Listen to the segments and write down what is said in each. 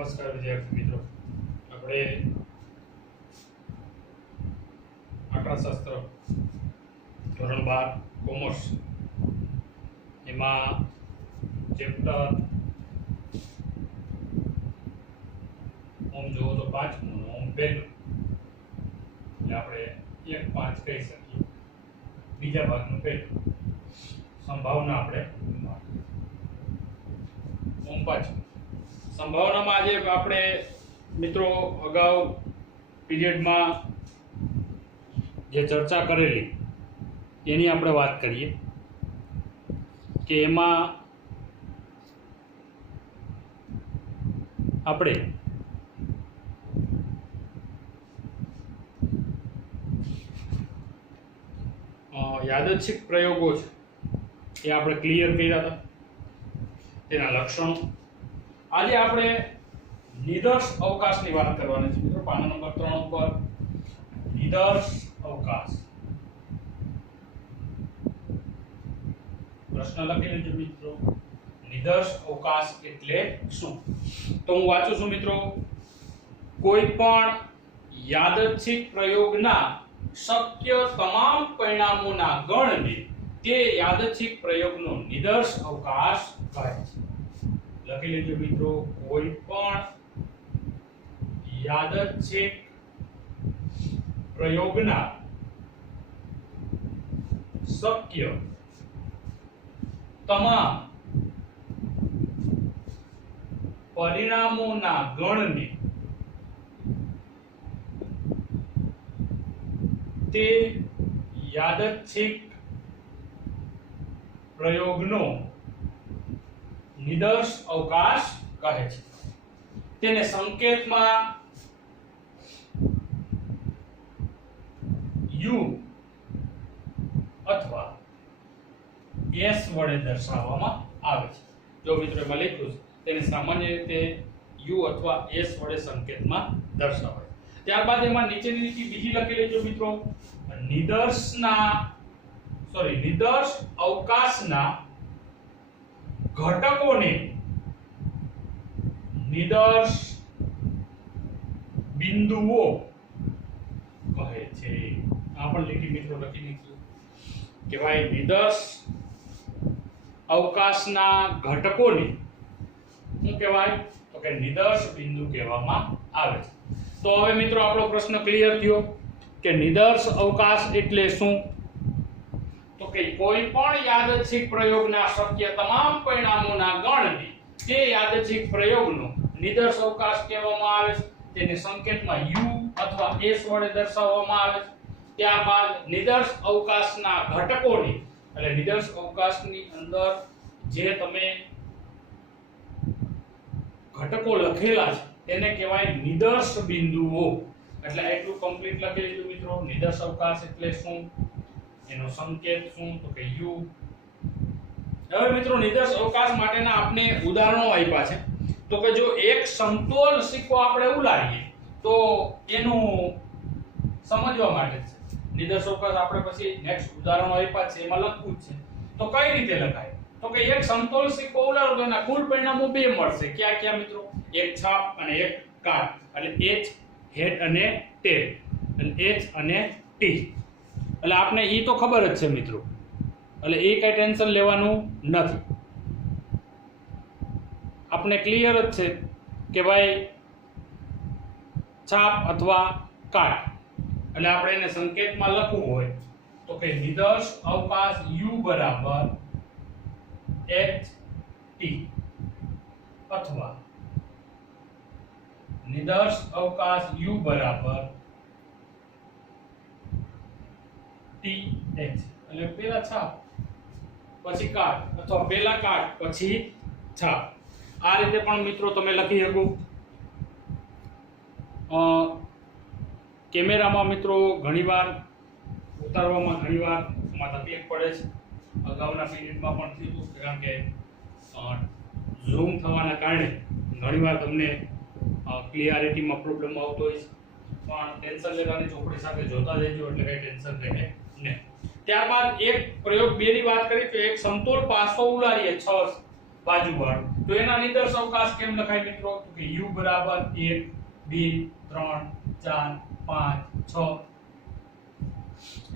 નમસ્કાર વિદ્યાર્થી મિત્રો, આપણે આંકડાશાસ્ત્ર ધોરણ 12 કોમર્સ એમાં ચેપ્ટર ઓમ જોવો તો 5મું ઓમ પહેલું, એટલે આપણે 1-5 કહી શકીએ. બીજા ભાગનું પહેલું સંભાવના આપણે ઓમ 5. સંભાવનામાં આજે આપણે મિત્રો અગાઉ પીરિયડમાં જે ચર્ચા કરેલી એની આપણે વાત કરીએ કે એમાં આપણે યાદચ્છિક પ્રયોગો છે એ આપણે ક્લિયર કર્યા હતા, તેના લક્ષણો. આજે આપણે નિદર્શ અવકાશની વાત કરવાની છે મિત્રો. પાના નંબર 3 ઉપર નિદર્શ અવકાશ પ્રશ્ન લખી લેજો મિત્રો. નિદર્શ અવકાશ એટલે શું? તો હું વાંચું છું મિત્રો. કોઈ પણ યાદચ્છિક પ્રયોગના શક્ય તમામ પરિણામોના ગણને તે યાદચ્છિક પ્રયોગનો નિદર્શ અવકાશ કહે છે. લખી લેજો મિત્રો. કોઈ પણ યાદચ્છિક પ્રયોગના શક્ય તમામ પરિણામોના ગણને તે યાદચ્છિક પ્રયોગનો નિદર્શ અવકાશ કહે છે. તેને સંકેતમાં u અથવા s વડે દર્શાવવામાં આવે છે. જો મિત્રો એમાં લખ્યું છે તેને સામાન્ય રીતે u અથવા s વડે સંકેતમાં દર્શાવાય. ત્યારબાદ એમાં નીચેની લીટી બીજી લખી લેજો મિત્રો. નિદર્શ અવકાશના ઘટકોને નિદર્શ બિંદુઓ કહે છે. આ પણ લીટી મિત્રો લખી નાખ્યું કે ભાઈ નિદર્શ અવકાશના ઘટકોને શું કહેવાય? તો કે નિદર્શ બિંદુ કહેવામાં આવે છે. તો હવે મિત્રો આપણો પ્રશ્ન ક્લિયર થયો કે નિદર્શ અવકાશ એટલે શું? તો કે કોઈ પણ યાદચ્છિક પ્રયોગના શક્ય તમામ પરિણામોના ગણને તે યાદચ્છિક પ્રયોગનો નિદર્શ અવકાશ કહેવામાં આવે છે. તેને સંકેતમાં u અથવા s વડે દર્શાવવામાં આવે છે. ત્યારબાદ નિદર્શ અવકાશના ઘટકોને, એટલે નિદર્શ અવકાશની અંદર જે તમે ઘટકો લખેલા છે તેને કહેવાય નિદર્શ બિંદુઓ. એટલે એટલું કમ્પ્લીટ લખી લીધું મિત્રો. નિદર્શ અવકાશ એટલે શું, એનો સંકેત શું, તો કે u. હવે મિત્રો નિદર્શ અવકાશ માટેના આપણે ઉદાહરણો આપ્યા છે. તો કે જો એક સમતોલ સિક્કો આપણે ઉલારીએ તો એનું સમજવા માટે છે નિદર્શ અવકાશ આપણે પછી નેક્સ્ટ ઉદાહરણો આપ્યા છે એમાં લખવું છે. તો કઈ રીતે લખાય? તો કે એક સમતોલ સિક્કો ઉલારો તો એના કુલ પરિણામો બે મળશે. ક્યાં ક્યાં મિત્રો? એક છાપ અને એક કાટ. એટલે h હેડ અને ટેલ, એટલે h અને t. એટલે આપણે ઈ તો ખબર જ છે મિત્રો, એટલે એ કઈ ટેન્શન લેવાનું નથી. આપણે ક્લિયર જ છે કે ભાઈ છાપ અથવા કાટ. એટલે આપણે એને સંકેતમાં લખવું હોય તો કે નિદર્શ અવકાશ u બરાબર h t અથવા નિદર્શ અવકાશ u બરાબર th. એટલે પહેલા છાપ પછી કાટ અથવા પહેલા કાટ પછી છાપ. આ રીતે પણ મિત્રો તમે લખી શકો. કેમેરામાં મિત્રો ઘણીવાર ઉતારવામાં ઘણીવાર તકલીફ પડે છે. અગાઉના પીરિયડમાં પણ થયું હતું, કારણ કે ઝૂમ થવાના કારણે ઘણીવાર તમને ક્લિયરિટીમાં પ્રોબ્લેમ આવતો હોય છે. પણ ટેન્શન લેવાની ચોપડી સાથે જોતા જજો એટલે કઈ ટેન્શન રહે નહીં. ત્યારબાદ એક પ્રયોગ 2 ની વાત કરી તો એક સમતોલ પાસો ઉલારીએ 6 બાજુવાળું. તો એના નિદર્શ અવકાશ કેમ લખાય મિત્રો? તો કે u બરાબર 1 2 3 4 5 6.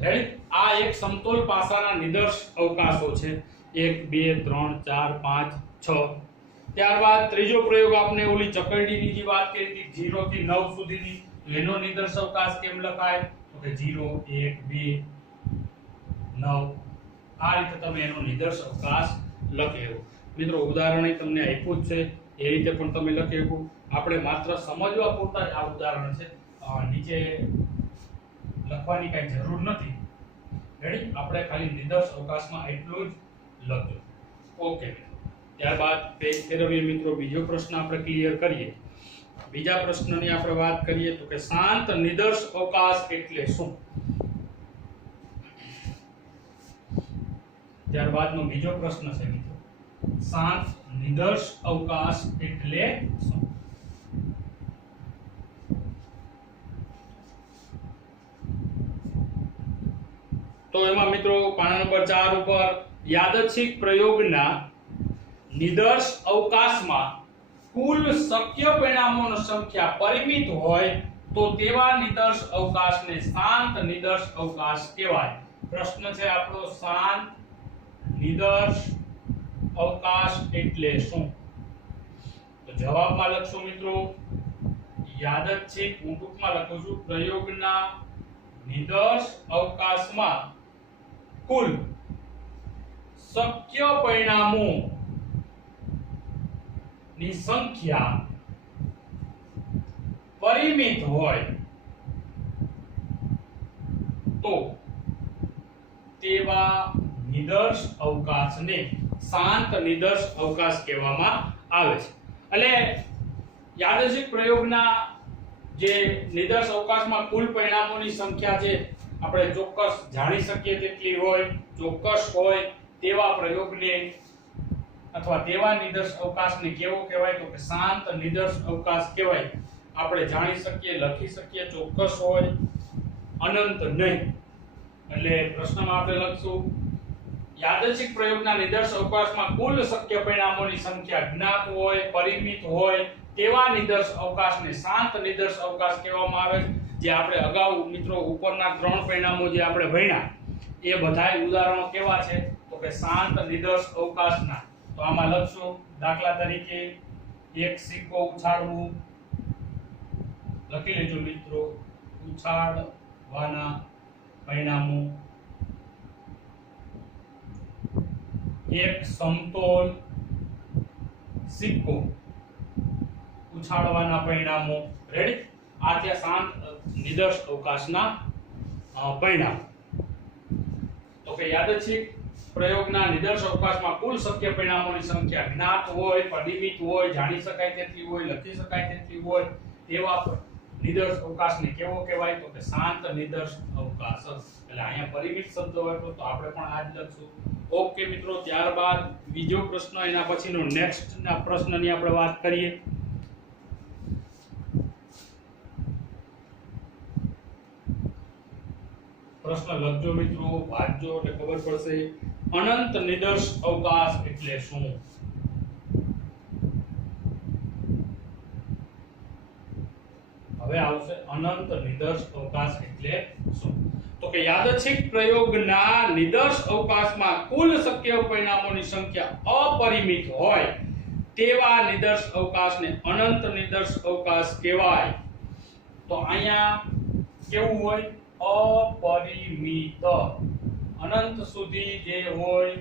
રેડી? આ એક સમતોલ પાસાના નિદર્શ અવકાશો છે. 1 2 3 4 5 6. ત્યારબાદ ત્રીજો પ્રયોગ આપણે ઓલી ચકરડીની જે વાત કરી હતી 0 થી 9 સુધીની, એનો નિદર્શ અવકાશ કેમ લખાય? તો કે 0 1 2 9. આ રીતે તમે એનો નિદર્શ અવકાશ લખી શકો. મિત્રો ઉદાહરણ તમને આપ્યું જ છે, એ રીતે પણ તમે લખી શકો. આપણે માત્ર સમજવા પૂરતા જ આ ઉદાહરણ છે, નીચે લખવાની કઈ જરૂર નથી. રેડી? આપણે ખાલી નિદર્શ અવકાશમાં એટલું જ લખજો. ઓકે મિત્રો. ત્યારબાદ પેજ ફેરવીએ મિત્રો, બીજો પ્રશ્ન આપણે ક્લિયર કરીએ. બીજા પ્રશ્નની આપણે વાત કરીએ તો કે શાંત નિદર્શ અવકાશ એટલે શું? ત્યારબાદનો બીજો પ્રશ્ન છે મિત્રો, શાંત નિદર્શ અવકાશ એટલે શું? તો એમાં મિત્રો પાના નંબર 4 ઉપર યાદચ્છિક પ્રયોગના નિદર્શ અવકાશમાં કુલ શક્ય પરિણામોની સંખ્યા પરિમિત હોય તો તેવા નિદર્શ અવકાશને શાંત નિદર્શ અવકાશ કહેવાય. પ્રશ્ન છે આપણો, શાંત નિદર્શ અવકાશ એટલે શું? તો જવાબમાં લખશો મિત્રો, યાદચ્છિક, હું ટૂંકમાં લખું છું, પ્રયોગના નિદર્શ અવકાશમાં કુલ શક્ય પરિણામો ની સંખ્યા પરિમિત હોય તો તેવા નિદર્શ અવકાશને શાંત નિદર્શ અવકાશ કહેવામાં આવે છે. એટલે યાદચ્છિક પ્રયોગના જે નિદર્શ અવકાશમાં કુલ પરિણામોની સંખ્યા છે આપણે ચોક્કસ જાણી શકીએ તેટલી હોય, ચોક્કસ હોય તેવા પ્રયોગને અથવા તેવા નિદર્શ અવકાશને કેવો કહેવાય? તો કે શાંત નિદર્શ અવકાશ કહેવાય. આપણે જાણી શકીએ, લખી શકીએ, ચોક્કસ હોય, અનંત નહીં. એટલે પ્રશ્નમાં આપણે લખશું, યાદચ્છિક પ્રયોગના નિદર્શ અવકાશમાં કુલ શક્ય પરિણામોની સંખ્યા જ્ઞાત હોય, પરિમિત હોય તેવા નિદર્શ અવકાશને શાંત નિદર્શ અવકાશ કહેવામાં આવે છે. જે આપણે અગાઉ મિત્રો ઉપરના 3 પરિણામો જે આપણે ભણ્યા એ બધાય ઉદાહરણો કેવા છે? તો કે શાંત નિદર્શ અવકાશના. તો આમાં લખશો, દાખલા તરીકે એક સિક્કો ઉછાળવું, લખી લેજો મિત્રો, ઉછાળવાના પરિણામો. એક સમતોલ સિક્કો ઉછાળવાના પરિણામો. રેડી? આ છે શાંત નિદર્શ અવકાશના પરિણામ. તો કે યાદચ્છિક પ્રયોગના નિદર્શ અવકાશમાં કુલ શક્ય પરિણામોની સંખ્યા જ્ઞાત હોય, પરિમિત હોય, જાણી શકાય તેટલી હોય, લખી શકાય તેટલી હોય તેવા નિદર્શ અવકાશને કેવો કહેવાય? તો કે શાંત નિદર્શ અવકાશ. એટલે અહીંયા પરિમિત શબ્દ હોય તો આપણે પણ આ જ લખશું. ઓકે મિત્રો. ત્યારબાદ બીજો પ્રશ્ન, એના પછીનો નેક્સ્ટ ના પ્રશ્નની આપણે વાત કરીએ. પ્રશ્ન લખજો મિત્રો, વાંચજો એટલે ખબર પડશે. અનંત નિદર્શ અવકાશ એટલે શું? હવે આવશે અનંત નિદર્શ અવકાશ એટલે શું? તો કે યાદચ્છિક પ્રયોગના નિદર્શ અવકાશમાં કુલ શક્ય પરિણામોની સંખ્યા અપરિમિત હોય તેવા નિદર્શ અવકાશને અનંત નિદર્શ અવકાશ કહેવાય. તો અહીંયા કેવું હોય? અપરિમિત, અનંત સુધી જે હોય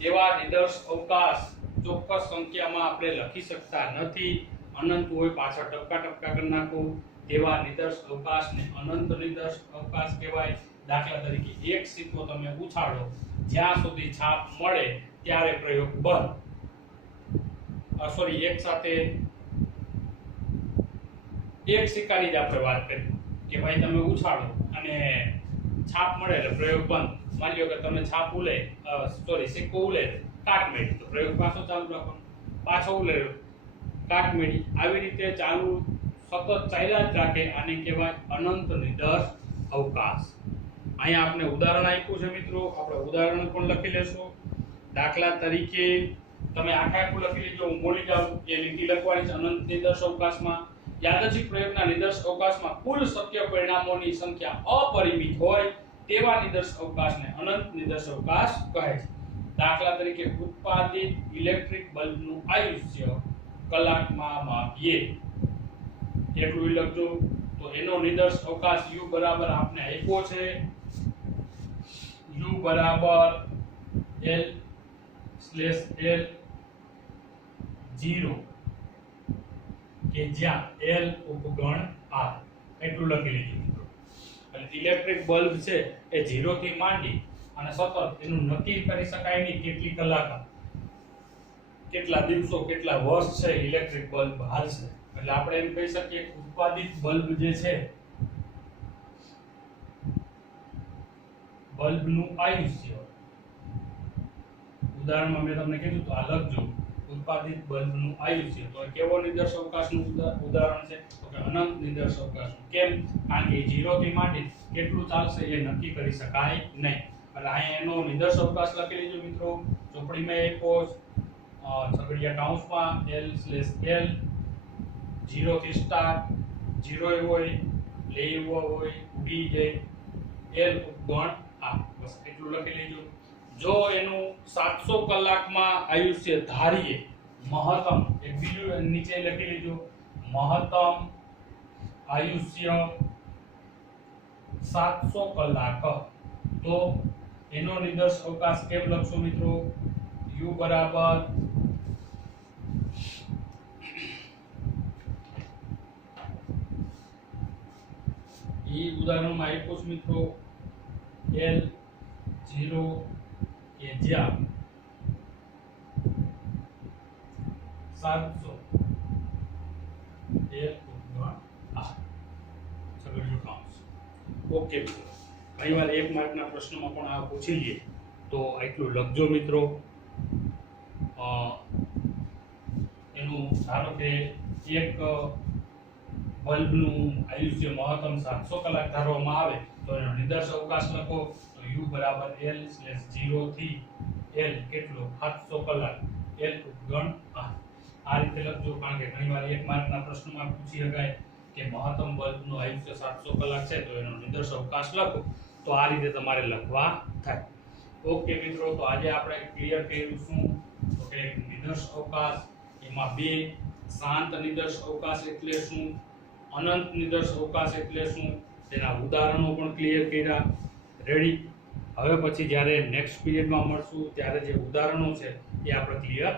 એવા નિદર્શ અવકાશ ચોક્કસ સંખ્યામાં આપણે લખી શકતા નથી. અનંત હોય, પાછળ ટપકા કરી નાખો તેવા નિદર્શ અવકાશને અનંત નિદર્શ અવકાશ કહેવાય. દાખલા તરીકે એક સિક્કો તમે ઉછાળો, જ્યાં સુધી છાપ મળે ત્યારે પ્રયોગ બંધ. સોરી, એક સાથે એક સિક્કાની જ આપણે વાત કરી કે ભાઈ તમે ઉછાળો અને છાપ મળે એટલે પ્રયોગ બંધ. માની લો કે તમે છાપ ઉલે, સોરી સિક્કો ઉલે, કાટ મેળી, તો પ્રયોગ પાછો ચાલુ રાખવાનો, પાછો ઉલે, કાટ મેળી, આવી રીતે ચાલુ સતત ચાલ્યા જ રાખે. આને કહેવાય અનંત નિદર્શ અવકાશ. અહીંયા આપણે ઉદાહરણ આપ્યું છે મિત્રો, આપણે ઉદાહરણ પણ લખી લેશું. દાખલા તરીકે તમે આખું લખી લેજો, હું બોલી જાઉં એ લીટી લખવાની છે. અનંત નિદર્શ અવકાશમાં યાદચ્છિક પ્રયોગના નિદર્શ અવકાશમાં કુલ શક્ય પરિણામોની સંખ્યા અપરિમિત હોય તેવા નિદર્શ અવકાશને અનંત નિદર્શ અવકાશ કહે છે. દાખલા તરીકે ઉત્પાદિત ઇલેક્ટ્રિક બલ્બનું આયુષ્ય કલાકમાં માપીએ એટલું લખજો. તો એનો નિદર્શ અવકાશ u બરાબર આપને આપ્યો છે, u બરાબર L/L 0 કે જ્યાં L ઉપગણ R એટલું લખી લીધું મિત્રો. એટલે ઇલેક્ટ્રિક બલ્બ છે એ 0 થી માંડી અને સતત એનું નક્કી કરી શકાય નહીં કેટલી કલાક, કેટલા દિવસો, કેટલા વર્ષ છે ઇલેક્ટ્રિક બલ્બ હાલશે. એટલે આપણે એમ કહી શકીએ કે ઉત્પાદિત બલ્બ જે છે, બલ્બનું આયુષ્ય, ઉદાહરણમાં મેં તમને કીધું તો આ લખજો, ઉત્પાદિત બલ્બનું આયુષ્ય. તો કેવો નિદર્શ અવકાશનું ઉદાહરણ છે? તો કે અનંત નિદર્શ અવકાશનું. કેમ? કારણ કે 0 થી માંડી કેટલું ચાલશે એ નક્કી કરી શકાય નહીં. એટલે અહીંયા એનો નિદર્શ અવકાશ લખી લેજો મિત્રો. ચોપડીમાં આપ્યો છગડીયા કૌંસમાં L/L 0 થી સ્ટાર્ટ, 0 એવો હોય, લે એવો હોય, ઉડી જાય, L ઉપગણ આ, બસ એટલું લખી લેજો. જો એનું 700 કલાકમાં આયુષ્ય ધારીએ, મહત્તમ એક બીજું નીચે લખી લેજો, મહત્તમ આયુષ્ય 700 કલાક, તો એનો નિદર્શ અવકાશ કેમ લખશો મિત્રો? u બરાબર ઉદાહરણમાં આપ્યું છે મિત્રો L0 કે જ્યાં 700 L ઉપગણ R છગડીયું કૌંસ. ઓકે મિત્રો, ઘણી વાર 1 માર્કના પ્રશ્નોમાં પણ આ પૂછી લઈએ તો આટલું લખજો મિત્રો. એનું ધારો કે એક બલ્બનું આયુષ્ય મહત્તમ 700 કલાક ધારવામાં આવે તો એનો નિદર્શ અવકાશ લખો. તો u બરાબર L/0 થી L કેટલો? 700 કલાક, L ઉપગણ R. આ રીતે લખજો, કારણ કે ઘણીવાર 1 માર્કના પ્રશ્નોમાં પૂછી શકાય કે મહત્તમ બલ્બનું આયુષ્ય 700 કલાક છે તો એનો નિદર્શ અવકાશ લખો. તો આ રીતે તમારે લખવા થાય. ઓકે મિત્રો, તો આજે આપણે ક્લિયર કર્યું શું? તો કે નિદર્શ અવકાશ, એમાં બે, શાંત નિદર્શ અવકાશ એટલે શું, અનંત નિદર્શ અવકાશ એટલે શું, તેના ઉદાહરણો પણ ક્લિયર કર્યા. રેડી? હવે પછી જ્યારે નેક્સ્ટ પીરિયડમાં મળશું ત્યારે જે ઉદાહરણો છે એ આપણે ક્લિયર